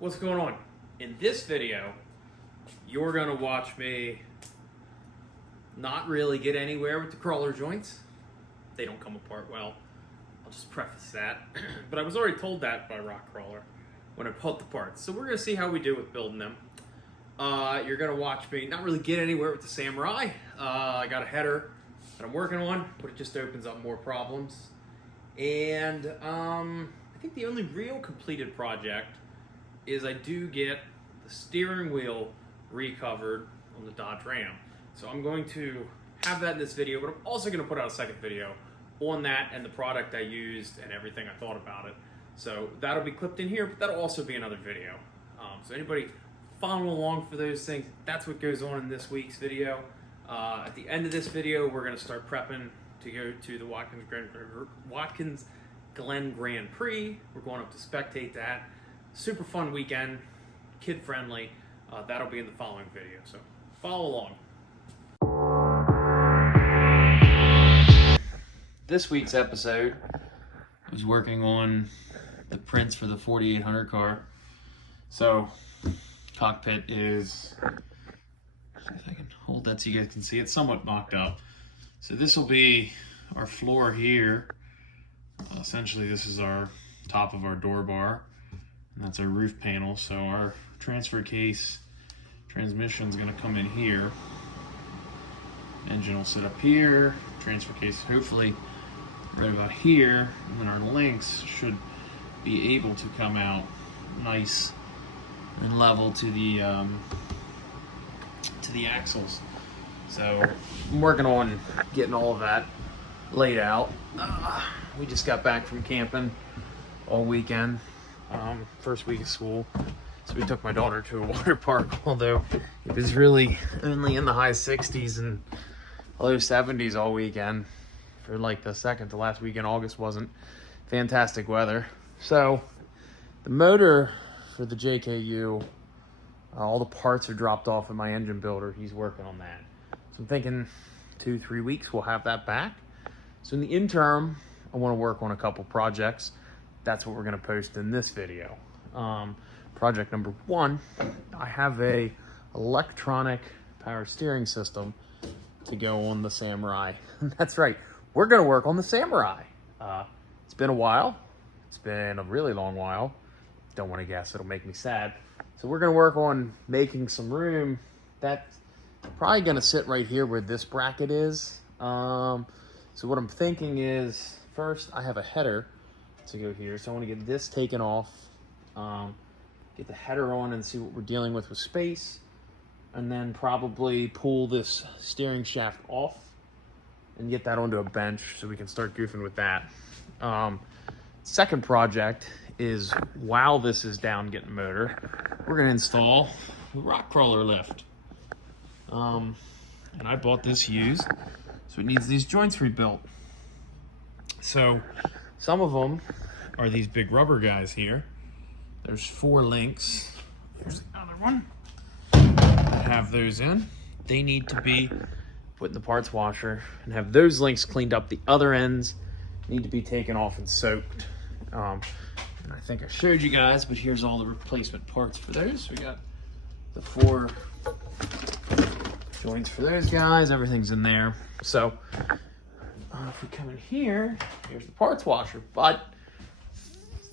What's going on? In this video, you're gonna watch me not really get anywhere with the crawler joints. They don't come apart well. I'll just preface that. But I was already told that by Rock Krawler when I bought the parts. So we're gonna see how we do with building them. You're gonna watch me not really get anywhere with the Samurai. I got a header that I'm working on, but it just opens up more problems. And I think the only real completed project is I do get the steering wheel recovered on the Dodge Ram. So I'm going to have that in this video, but I'm also going to put out a second video on that and the product I used and everything I thought about it. So that'll be clipped in here, but that'll also be another video. So anybody following along for those things, that's what goes on in this week's video. At the end of this video, we're going to start prepping to go to the Watkins Glen Grand Prix. We're going up to spectate that. Super fun weekend, kid friendly. That'll be in the following video, so follow along. This week's episode was working on the prints for the 4800 car. So cockpit is, if I can hold that so you guys can see, it's somewhat mocked up. So this will be our floor here. Essentially this is our top of our door bar. And that's our roof panel. So our transfer case transmission is going to come in here. Engine will sit up here. Transfer case hopefully right about here. And then our links should be able to come out nice and level to the axles. So I'm working on getting all of that laid out. We just got back from camping all weekend. First week of school, so we took my daughter to a water park, although it was really only in the high 60s and low 70s all weekend. For like the second to last week in August wasn't fantastic weather. So the motor for the JKU, all the parts are dropped off at my engine builder. He's working on that. So I'm thinking 2-3 weeks we'll have that back. So in the interim, I want to work on a couple projects. That's what we're going to post in this video. Project number 1, I have a electronic power steering system to go on the Samurai. That's right, we're going to work on the Samurai. It's been a while. It's been a really long while. Don't want to guess, it'll make me sad. So we're going to work on making some room. That's probably going to sit right here where this bracket is. So what I'm thinking is, first I have a header to go here, so I want to get this taken off, get the header on and see what we're dealing with space, and then probably pull this steering shaft off and get that onto a bench so we can start goofing with that. Second project is, while this is down getting motor, we're going to install the Rock Krawler lift. And I bought this used, so it needs these joints rebuilt. So some of them are these big rubber guys here. There's 4 links. Here's the other one. I have those in. They need to be put in the parts washer and have those links cleaned up. The other ends need to be taken off and soaked. And I think I showed you guys, but here's all the replacement parts for those. We got the 4 joints for those guys. Everything's in there. So if we come in here, here's the parts washer. But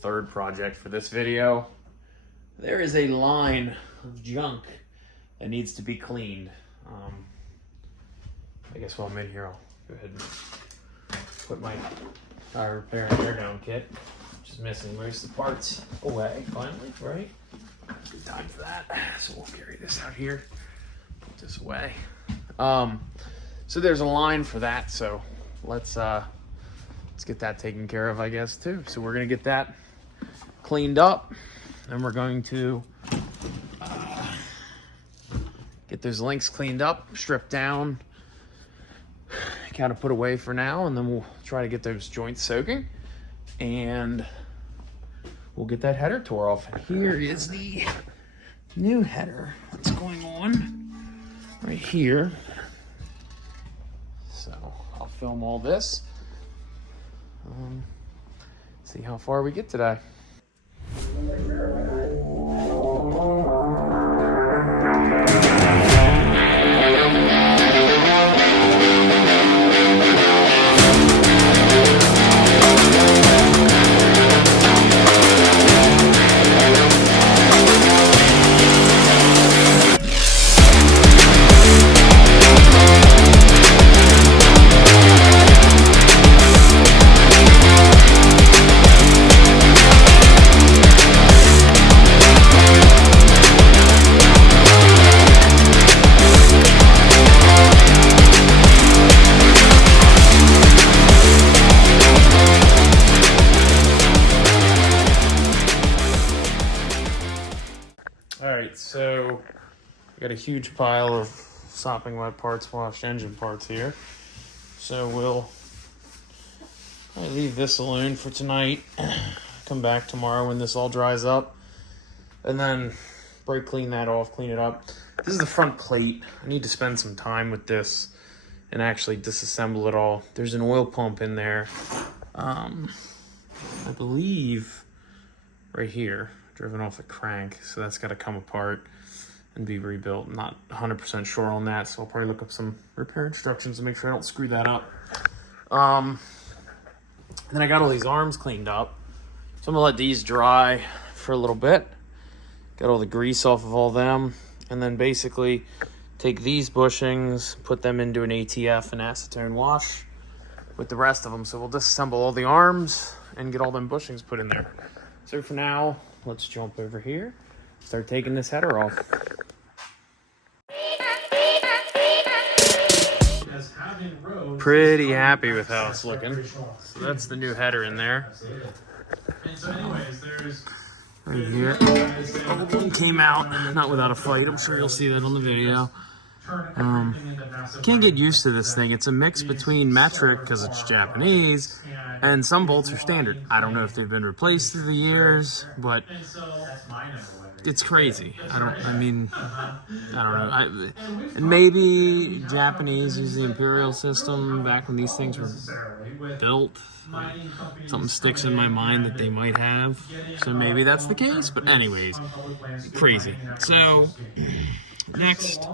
third project for this video, there is a line of junk that needs to be cleaned. I guess while I'm in here, I'll go ahead and put my tire repair and teardown kit, which is missing most of the parts, away finally, right? Good time for that. So we'll carry this out here, put this away. So there's a line for that, so let's get that taken care of, I guess, too. So we're gonna get that cleaned up, and we're going to get those links cleaned up, stripped down, kind of put away for now, and then we'll try to get those joints soaking, and we'll get that header tore off. And here is the new header that's going on right here. So I'll film all this. See how far we get today. Alright, so I got a huge pile of sopping wet parts washed engine parts here. So we'll leave this alone for tonight. Come back tomorrow when this all dries up. And then brake clean that off, clean it up. This is the front plate. I need to spend some time with this and actually disassemble it all. There's an oil pump in there. I believe right here, driven off a crank. So that's got to come apart and be rebuilt. I'm not 100% sure on that, so I'll probably look up some repair instructions to make sure I don't screw that up. Then I got all these arms cleaned up. So I'm gonna let these dry for a little bit. Got all the grease off of all them. And then basically take these bushings, put them into an ATF and acetone wash with the rest of them. So we'll disassemble all the arms and get all them bushings put in there. So for now, let's jump over here, start taking this header off. Pretty happy with how it's looking. So that's the new header in there. Right here. Oh, came out, not without a fight. I'm sure you'll see that on the video. Can't get used to this thing. It's a mix between metric, because it's Japanese, and some bolts are standard. I don't know if they've been replaced through the years, but it's crazy. I don't know. And maybe Japanese use the imperial system back when these things were built. Something sticks in my mind that they might have, so maybe that's the case. But anyways, crazy. So next,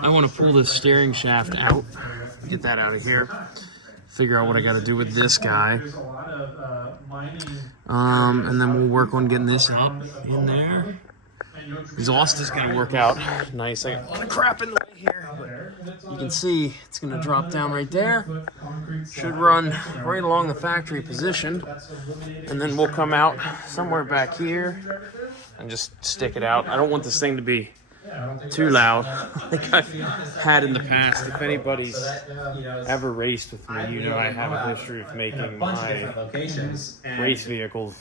I want to pull this steering shaft out, get that out of here, figure out what I got to do with this guy, and then we'll work on getting this up in there. Exhaust is going to work out nice. I got a lot of crap in the way here, but you can see it's going to drop down right there. Should run right along the factory position, and then we'll come out somewhere back here and just stick it out. I don't want this thing to be too loud like I've had in the past. If anybody's ever raced with me, you know I have a history of making my race vehicles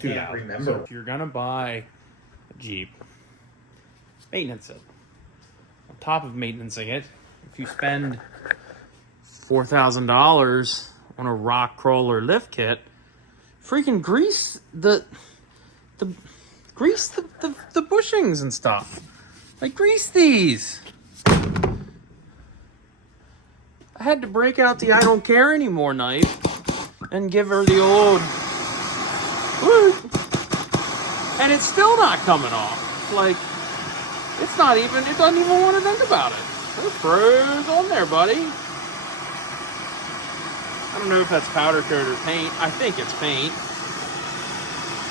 too loud. So if you're going to buy a Jeep, maintenance it. On top of maintenancing it, if you spend $4,000 on a Rock Krawler lift kit, freaking grease the bushings and stuff. Like, grease these. I had to break out the I don't care anymore knife and give her the old woo, and it's still not coming off. Like, it's not even, it doesn't even want to think about it. It froze on there, buddy. I don't know if that's powder coat or paint. I think it's paint.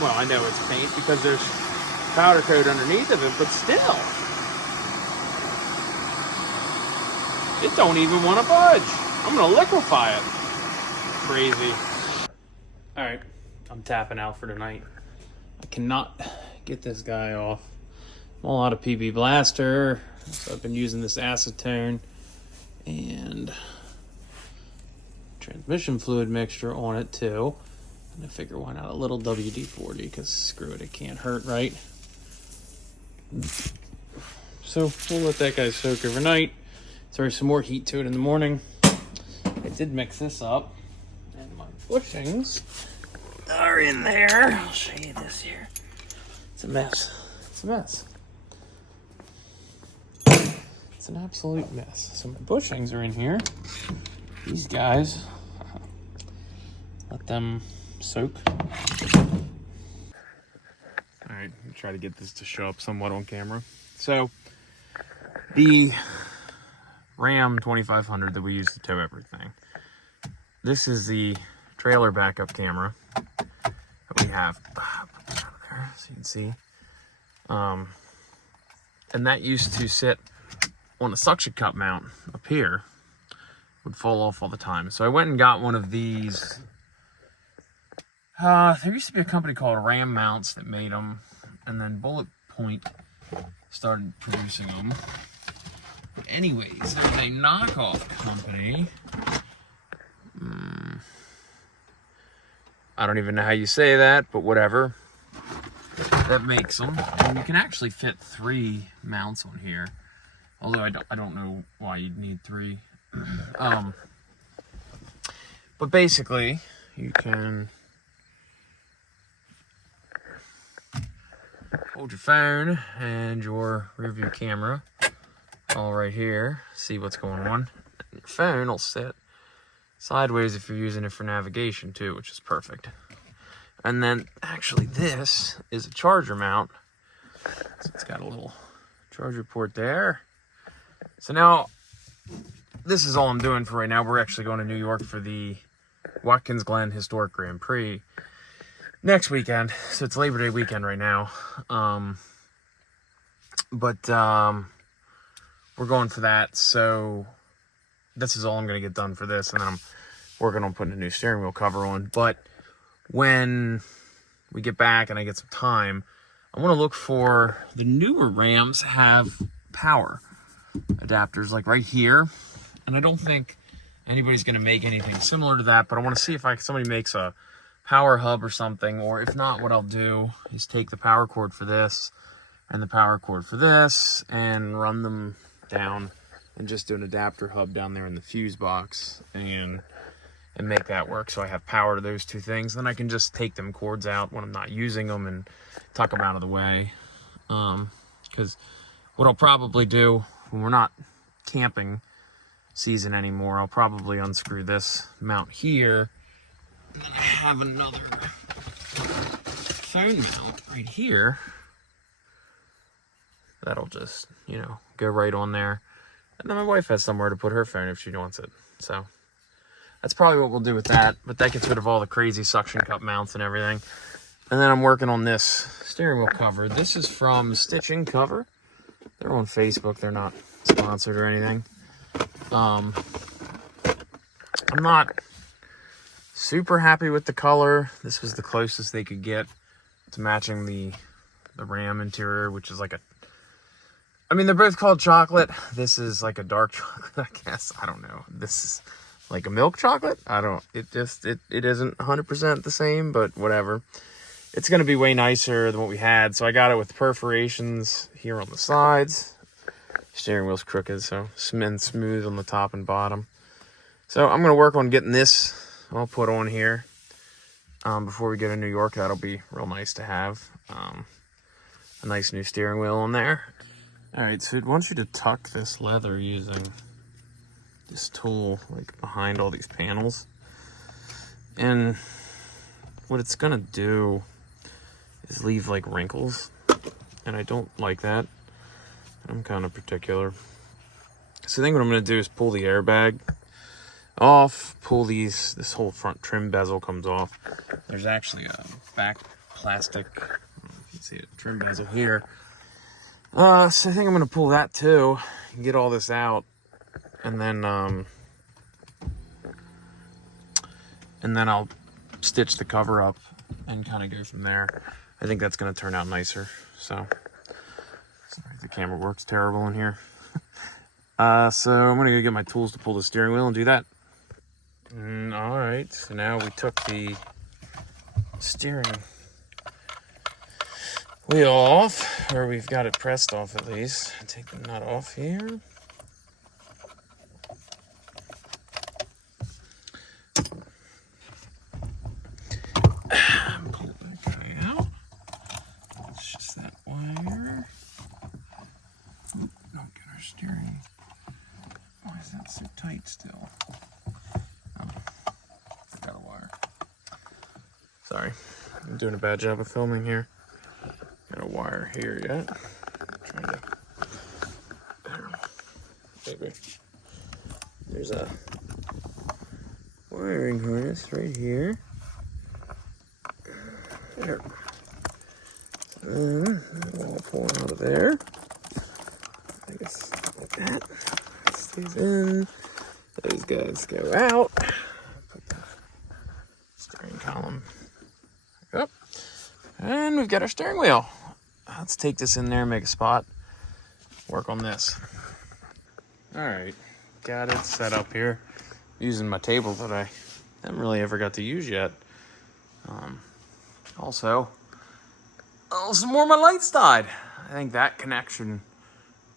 Well, I know it's paint because there's powder coat underneath of it, but still. It don't even want to budge. I'm going to liquefy it. Crazy. All right, I'm tapping out for tonight. I cannot get this guy off. I'm all out of PB Blaster, so I've been using this acetone and transmission fluid mixture on it too. And I figure why not a little WD-40, because screw it, it can't hurt, right? So we'll let that guy soak overnight. There's some more heat to it in the morning. I did mix this up, and my bushings are in there. I'll show you this here. It's a mess. It's a mess. It's an absolute mess. So my bushings are in here. These guys, let them soak. All right, I'll try to get this to show up somewhat on camera. So the Ram 2500 that we use to tow everything. This is the trailer backup camera that we have. Put that out there so you can see. And that used to sit on a suction cup mount up here. Would fall off all the time. So I went and got one of these. There used to be a company called Ram Mounts that made them, and then Bullet Point started producing them. Anyways, there's a knockoff company. I don't even know how you say that, but whatever. that makes them, and you can actually fit 3 mounts on here. Although I don't know why you'd need 3. But basically, you can hold your phone and your rear view camera all right here, see what's going on. Your phone will sit sideways if you're using it for navigation too, which is perfect. And then actually this is a charger mount. So it's got a little charger port there. So now this is all I'm doing for right now. We're actually going to New York for the Watkins Glen Historic Grand Prix next weekend. So it's Labor Day weekend right now. We're going for that. So this is all I'm going to get done for this. And then I'm working on putting a new steering wheel cover on. But when we get back and I get some time, I want to look for the newer Rams have power adapters like right here. And I don't think anybody's going to make anything similar to that, but I want to see if somebody makes a power hub or something, or if not, what I'll do is take the power cord for this and the power cord for this and run them down and just do an adapter hub down there in the fuse box and make that work so I have power to those 2 things. Then I can just take them cords out when I'm not using them and tuck them out of the way. Because what I'll probably do when we're not camping season anymore, I'll probably unscrew this mount here, and then I have another phone mount right here that'll just, you know, go right on there. And then my wife has somewhere to put her phone if she wants it. So that's probably what we'll do with that. But that gets rid of all the crazy suction cup mounts and everything. And then I'm working on this steering wheel cover. This is from Stitch & Cover. They're on Facebook. They're not sponsored or anything. I'm not super happy with the color. This was the closest they could get to matching the Ram interior, which is like I mean, they're both called chocolate. This is like a dark chocolate, I guess. I don't know. This is like a milk chocolate. It isn't 100% the same, but whatever. It's going to be way nicer than what we had. So I got it with perforations here on the sides. Steering wheel's crooked, so smooth on the top and bottom. So I'm going to work on getting this all put on here before we get to New York. That'll be real nice to have. A nice new steering wheel on there. Alright, so it wants you to tuck this leather using this tool like behind all these panels. And what it's going to do is leave like wrinkles. And I don't like that. I'm kind of particular. So I think what I'm going to do is pull the airbag off, pull this whole front trim bezel comes off. There's actually a back plastic, I don't know if you can see it, trim bezel here. So I think I'm going to pull that too, get all this out, and then I'll stitch the cover up and kind of go from there. I think that's going to turn out nicer. So, sorry, the camera works terrible in here. So I'm going to go get my tools to pull the steering wheel and do that. All right, so now we took the steering wheel off, or we've got it pressed off at least. Take the nut off here. Pull that guy out. It's just that wire. Don't get our steering. Why is that so tight still? Oh, forgot a wire. Sorry, I'm doing a bad job of filming here. Got a wire here yet. Trying to. Maybe. There's a wiring harness right here. There. I'll pull out of there. I guess like that. Stays in. Those guys go out. Put the steering column up. And we've got our steering wheel. Let's take this in there, make a spot, work on this. All right, got it set up here. Using my table that I haven't really ever got to use yet. Also, Oh, some more of my lights died. I think that connection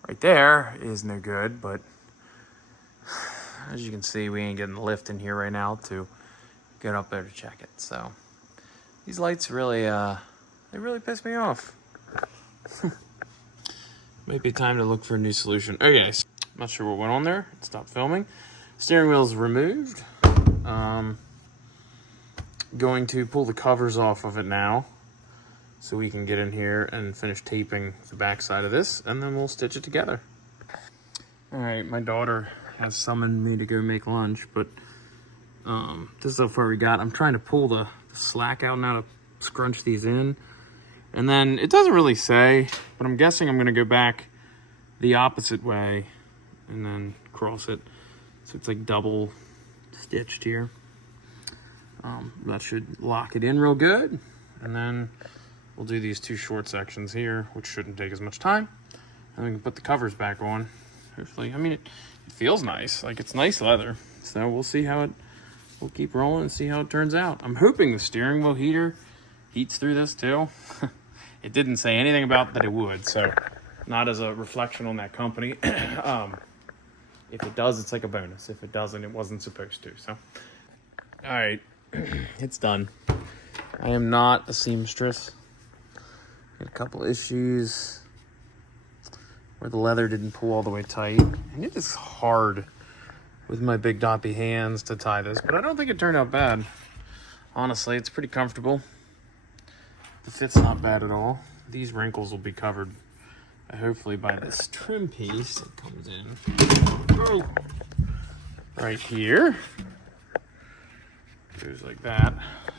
right there is no good, but as you can see, we ain't getting the lift in here right now to get up there to check it. So these lights really, they really piss me off. Might be time to look for a new solution. Okay, so I'm not sure what went on there. It stopped filming. Steering wheel's removed. Going to pull the covers off of it now so we can get in here and finish taping the back side of this, and then we'll stitch it together. All right, my daughter has summoned me to go make lunch, but this is how far we got. I'm trying to pull the slack out now to scrunch these in. And then it doesn't really say, but I'm guessing I'm gonna go back the opposite way and then cross it. So it's like double stitched here. That should lock it in real good. And then we'll do these two short sections here, which shouldn't take as much time. And we can put the covers back on. Hopefully, I mean, it feels nice. Like, it's nice leather. So we'll see how we'll keep rolling and see how it turns out. I'm hoping the steering wheel heater heats through this too. It didn't say anything about that it would, so not as a reflection on that company. If it does, it's like a bonus. If it doesn't, it wasn't supposed to. So, all right, it's done. I am not a seamstress. Got a couple issues where the leather didn't pull all the way tight. And it is hard with my big doppy hands to tie this, but I don't think it turned out bad. Honestly, it's pretty comfortable. The fit's not bad at all. These wrinkles will be covered hopefully by this trim piece that comes in right here. Goes like that.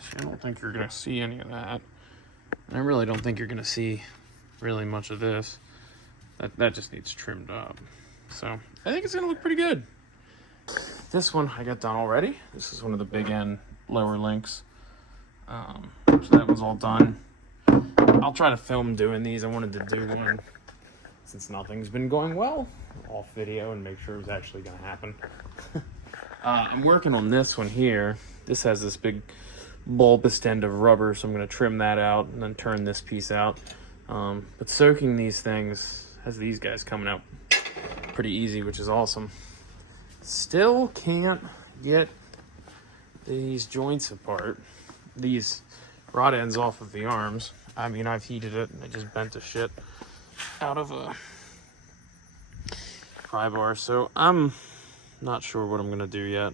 So I don't think you're gonna see any of that. And I really don't think you're gonna see really much of this. That just needs trimmed up. So I think it's gonna look pretty good. This one I got done already. This is one of the big end lower links. So that one's all done. I'll try to film doing these. I wanted to do one since nothing's been going well off video and make sure it was actually going to happen. I'm working on this one here. This has this big bulbous end of rubber, so I'm going to trim that out and then turn this piece out. But soaking these things has these guys coming out pretty easy, which is awesome. Still can't get these joints apart. These rod ends off of the arms. I mean, I've heated it and I just bent the shit out of a pry bar, so I'm not sure what I'm gonna do yet.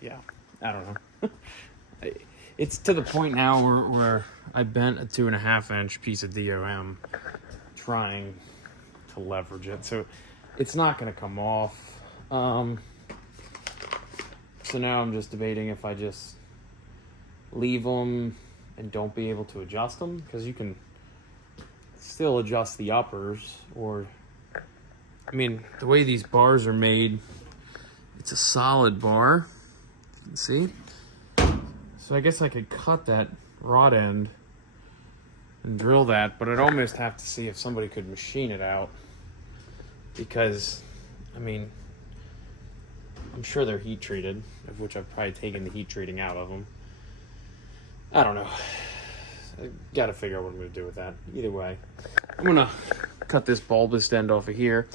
Yeah, I don't know. It's to the point now where I bent a 2.5-inch piece of DOM trying to leverage it, so it's not gonna come off. So now I'm just debating if I just leave them and don't be able to adjust them, because you can still adjust the uppers, or, I mean, the way these bars are made, it's a solid bar, you can see. So I guess I could cut that rod end and drill that, but I'd almost have to see if somebody could machine it out, because, I mean, I'm sure they're heat treated, of which I've probably taken the heat treating out of them. I don't know. I gotta figure out what I'm gonna do with that. Either way, I'm gonna cut this bulbous end off of here.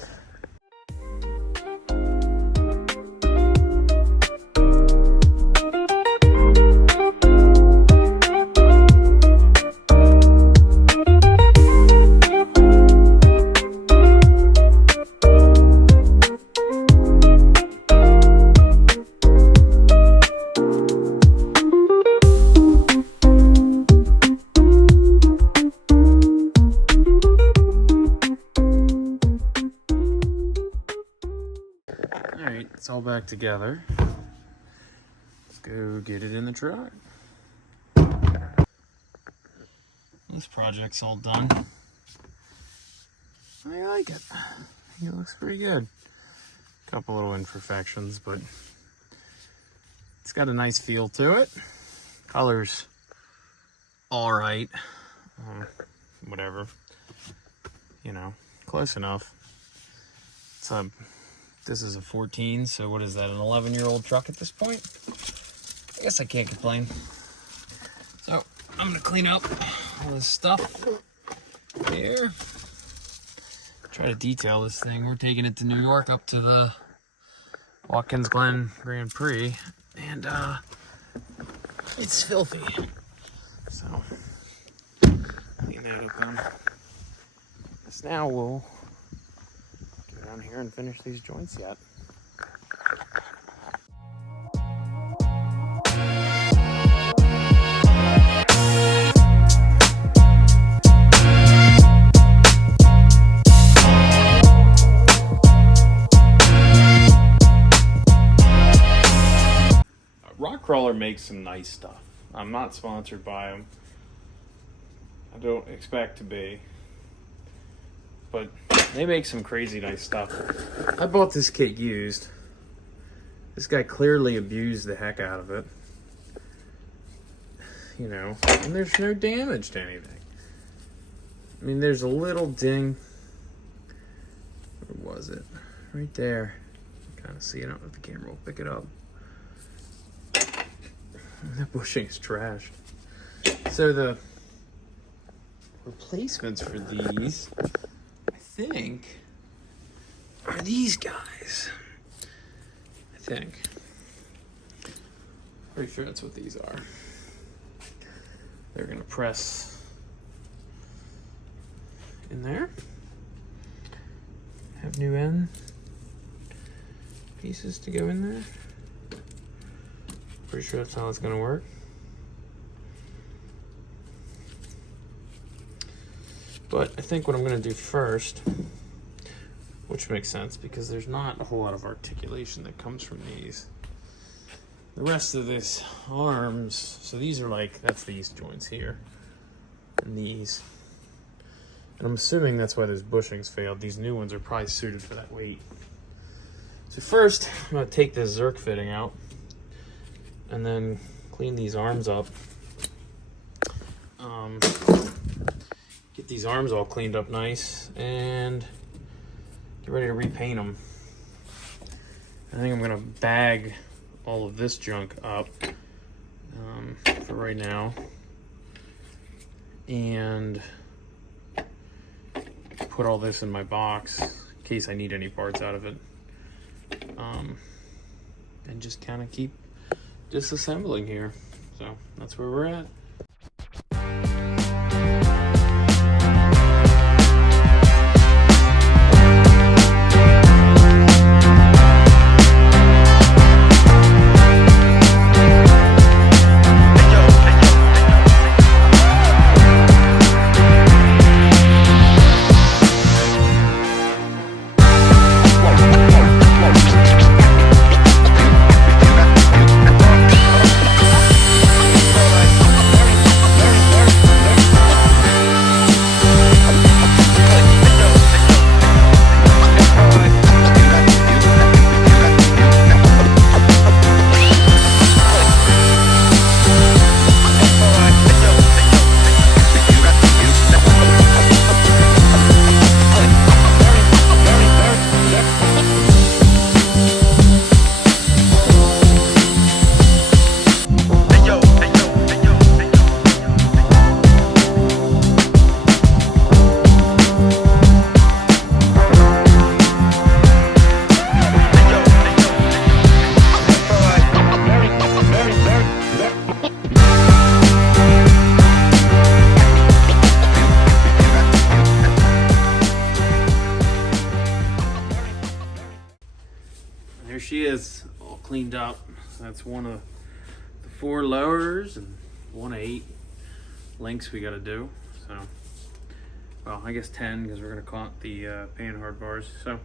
It's all back together. Let's go get it in the truck. This project's all done. I like it. It looks pretty good. Couple little imperfections, but it's got a nice feel to it. Color's all right. Whatever. You know, close enough. This is a 14, so what is that, an 11-year-old truck at this point? I guess I can't complain. So I'm gonna clean up all this stuff here. Try to detail this thing. We're taking it to New York up to the Watkins Glen Grand Prix, and it's filthy. So clean that up then. So now we'll get down here and finish these joints yet. Rock Krawler makes some nice stuff. I'm not sponsored by them. I don't expect to be. But they make some crazy nice stuff. I bought this kit used. This guy clearly abused the heck out of it. You know, and there's no damage to anything. I mean, there's a little ding. Where was it? Right there. You can kind of see it. I don't know if the camera will pick it up. That bushing is trashed. So the replacements for these, I think, are these guys. I think. Pretty sure that's what these are. They're gonna press in there. Have new end pieces to go in there. Pretty sure that's how it's gonna work. But I think what I'm gonna do first, which makes sense because there's not a whole lot of articulation that comes from these. The rest of this arms, so these are like, that's these joints here, and these. And I'm assuming that's why those bushings failed. These new ones are probably suited for that weight. So first, I'm gonna take this Zerk fitting out, and then clean these arms up. Get these arms all cleaned up nice and get ready to repaint them. I think I'm gonna bag all of this junk up for right now and put all this in my box in case I need any parts out of it, and just kind of keep disassembling here. So that's where we're at. There she is, all cleaned up. That's one of the 4 lowers and one of 8 links we got to do. So, well, I guess 10 because we're going to count the panhard bars. So,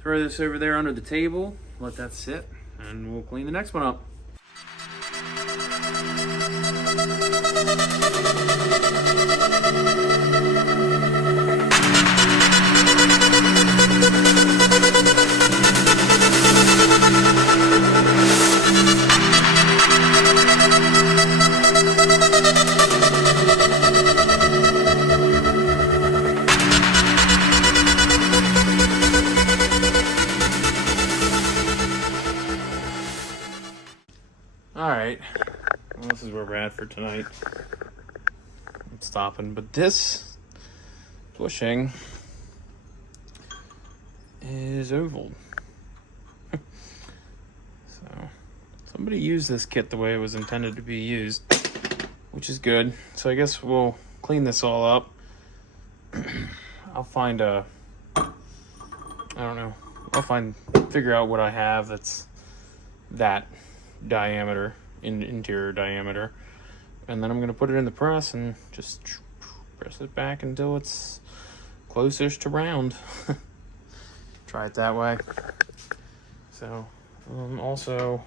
throw this over there under the table, let that sit, and we'll clean the next one up. All right, had for tonight. I'm stopping, but this bushing is oval. So somebody used this kit the way it was intended to be used, which is good. So I guess we'll clean this all up. I'll find a, I don't know, figure out what I have that's that diameter, interior diameter, and then I'm gonna put it in the press and just press it back until it's closest to round. Try it that way. So I'm also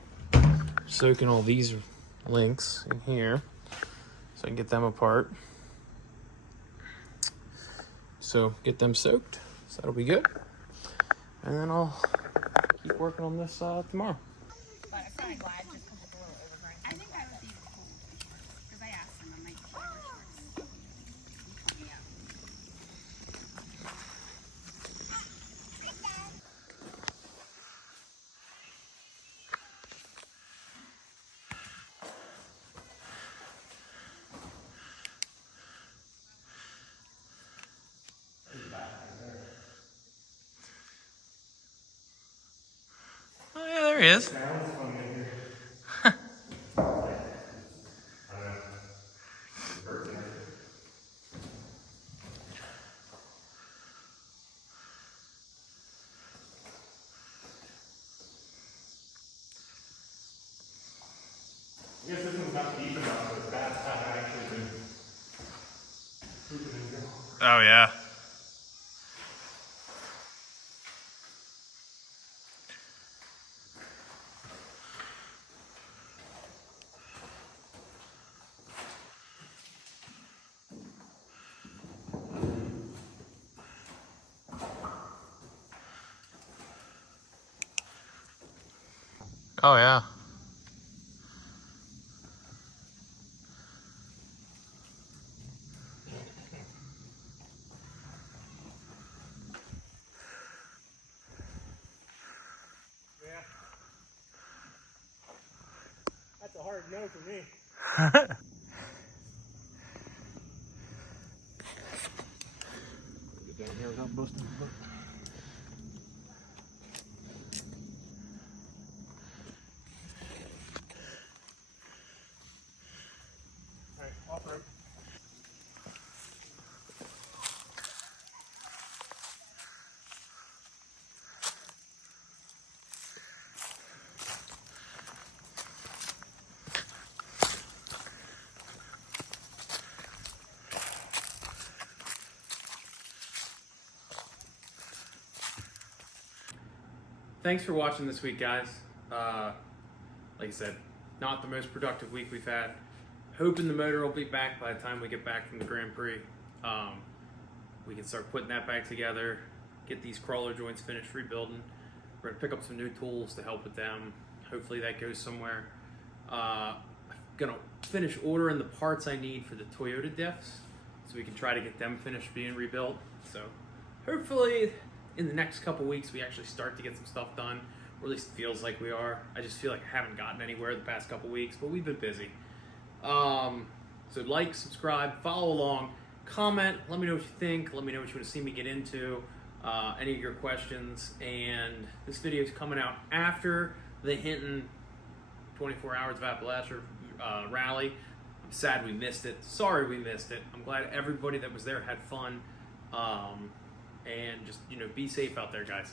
soaking all these links in here so I can get them apart. So get them soaked, so that'll be good. And then I'll keep working on this tomorrow. But I'm kind of glad just because it's a little overgrown. I think I would be cool with the shorts. Because I asked him, I'm like, should I wear shorts? He told me, yeah. Oh yeah, there he is. I guess this one's not deep enough, but that's how I actually been pooping and going. Oh yeah. Oh yeah. Yeah. That's a hard no for me. Get down here without busting the book. Alright, off road. Thanks for watching this week, guys. Like I said, not the most productive week we've had. Hoping the motor will be back by the time we get back from the Grand Prix. We can start putting that back together, get these crawler joints finished rebuilding. We're gonna pick up some new tools to help with them. Hopefully that goes somewhere. I'm gonna finish ordering the parts I need for the Toyota diffs so we can try to get them finished being rebuilt. So hopefully in the next couple weeks we actually start to get some stuff done, or at least it feels like we are. I just feel like I haven't gotten anywhere the past couple weeks, but we've been busy. So like, subscribe, follow along, comment, let me know what you think, let me know what you want to see me get into, any of your questions. And this video is coming out after the Hinton 24 Hours of Appalachia rally. I'm sad we missed it. Sorry we missed it. I'm glad everybody that was there had fun. And just, be safe out there, guys.